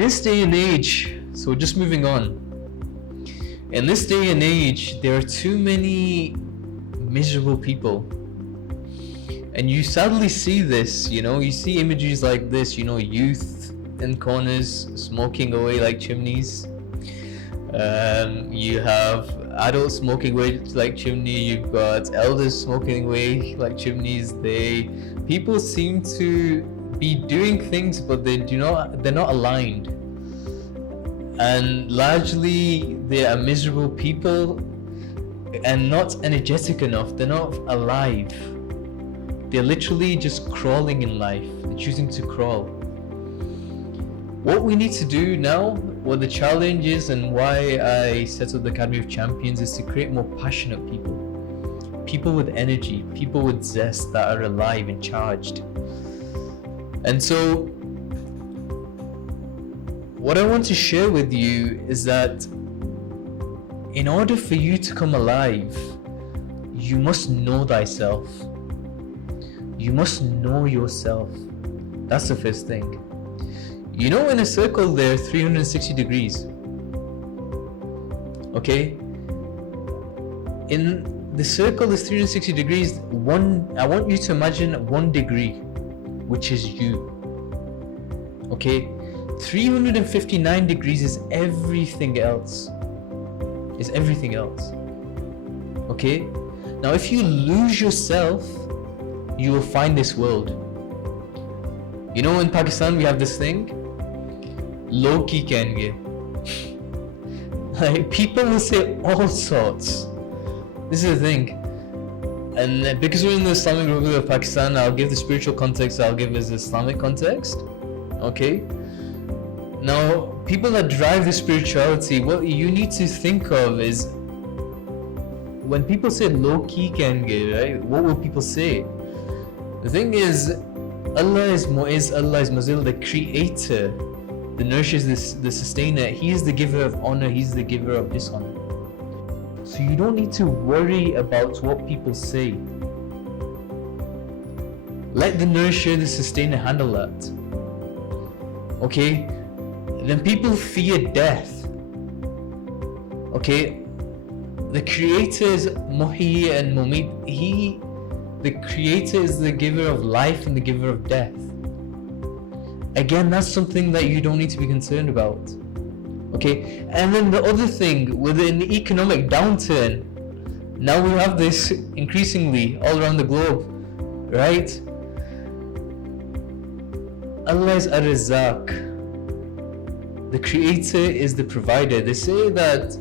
this day and age, so just moving on, in this day and age, there are too many miserable people. And you sadly see this, you see images like this, youth in corners smoking away like chimneys. You have adults smoking away like chimney, you've got elders smoking away like chimneys. People seem to be doing things, but they're not aligned. And largely they are miserable people and not energetic enough. They're not alive. They're literally just crawling in life. They're choosing to crawl. What we need to do now, what the challenge is and why I set up the Academy of Champions, is to create more passionate people. People with energy, people with zest, that are alive and charged. And so what I want to share with you is that in order for you to come alive, you must know thyself. You must know yourself. That's the first thing. In a circle there are 360 degrees. Okay? In the circle is 360 degrees. I want you to imagine 1 degree, which is you. Okay? 359 degrees is everything else. Okay? Now if you lose yourself, you will find this world. In Pakistan we have this thing, log ki kahenge. Like, people will say all sorts. This is the thing. And because we're in the Islamic Republic of Pakistan, I'll give the spiritual context, I'll give as the Islamic context. Okay? Now, people that drive the spirituality, what you need to think of is, when people say log ki kahenge, right? What will people say? The thing is, Allah is Mu'izz, the creator, the nourishes, the sustainer. He is the giver of honor, He's the giver of dishonor. So you don't need to worry about what people say. Let the nourisher, the sustainer handle that. Okay? Then people fear death. Okay? The creator is Muhyi and Mumit. The creator is the giver of life and the giver of death. Again, that's something that you don't need to be concerned about. Okay? And then the other thing, with an economic downturn, now we have this increasingly all around the globe, right? Allah is Ar-Razzaq. The creator is the provider. They say that,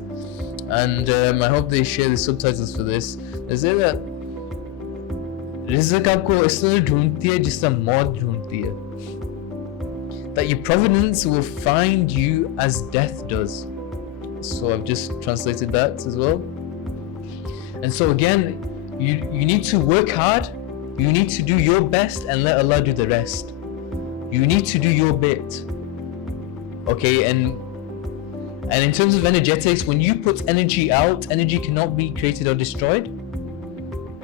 and I hope they share the subtitles for this, they say that रिज़्क़ आपको इस तरह ढूंढती है जिस तरह मौत ढूंढती है. That your providence will find you as death does. So I've just translated that as well. And so again, you need to work hard, you need to do your best and let Allah do the rest. You need to do your bit. Okay, and in terms of energetics, when you put energy out, energy cannot be created or destroyed.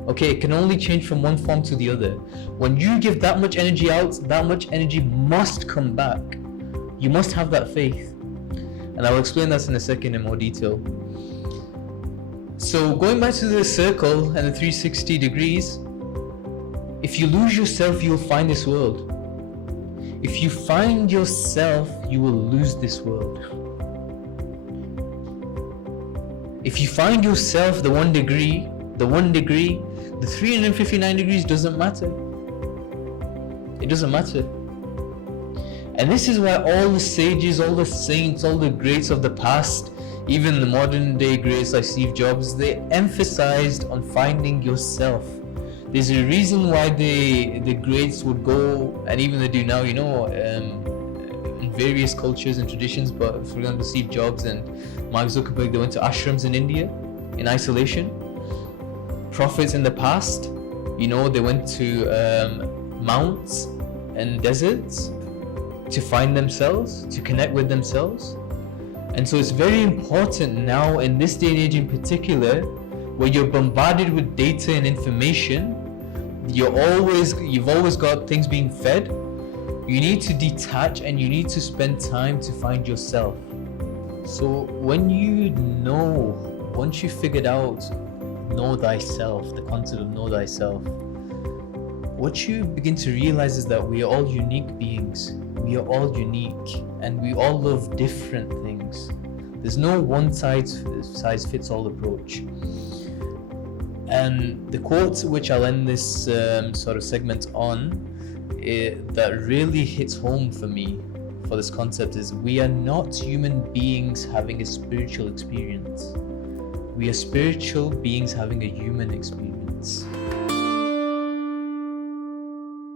Okay, it can only change from one form to the other. When you give that much energy out, that much energy must come back. You must have that faith. And I will explain that in a second in more detail. So going back to the circle and the 360 degrees, if you lose yourself, you will find this world. If you find yourself, you will lose this world. If you find yourself, the 1 degree, the 359 degrees doesn't matter. It doesn't matter. And this is why all the sages, all the saints, all the greats of the past, even the modern day greats like Steve Jobs, they emphasized on finding yourself. There's a reason why the greats would go, and even they do now, in various cultures and traditions, but for example Steve Jobs and Mark Zuckerberg, they went to ashrams in India in isolation. Prophets in the past, they went to mounts and deserts to find themselves, to connect with themselves. And so it's very important now in this day and age in particular, where you're bombarded with data and information, you've always got things being fed. You need to detach and you need to spend time to find yourself. So when once you figured out know thyself, the concept of know thyself, what you begin to realize is that we are all unique beings. We are all unique and we all love different things. There's no one size fits all approach. And the quote which I'll end this sort of segment on, that really hits home for me for this concept is, we are not human beings having a spiritual experience. We are spiritual beings having a human experience.